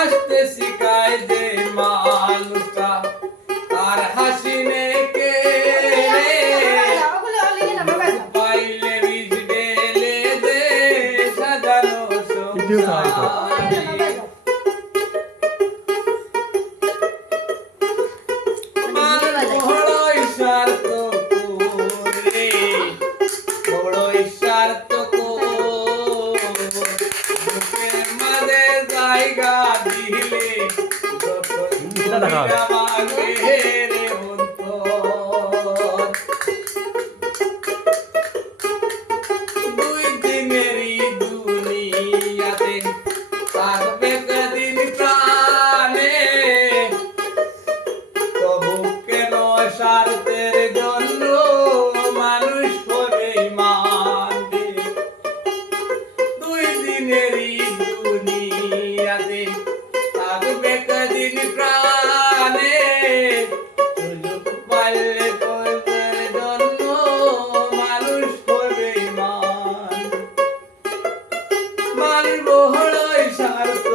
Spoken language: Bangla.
হাসতে শিখায় যে মানুষটা তার হাসি নেই কে পাইলে বিষ ঢেলে দে সাজানো সংসার বড়ই স্বার্থ করে বড়ই স্বার্থ বুকের মাঝে জায়গা দিলে রে অন্তর দুই দিনেরই দুনিয়াতে থাকবে কদিন প্রাণে তবু কেন স্বার্থের জন্য মানুষ করে মানবে দুই দিনেরই দুনিয়াতে থাকবে কদিন প্রাণে সুযোগ পাইলে তোদের জন্য মানুষ করে মানব হলোই স্বার্থ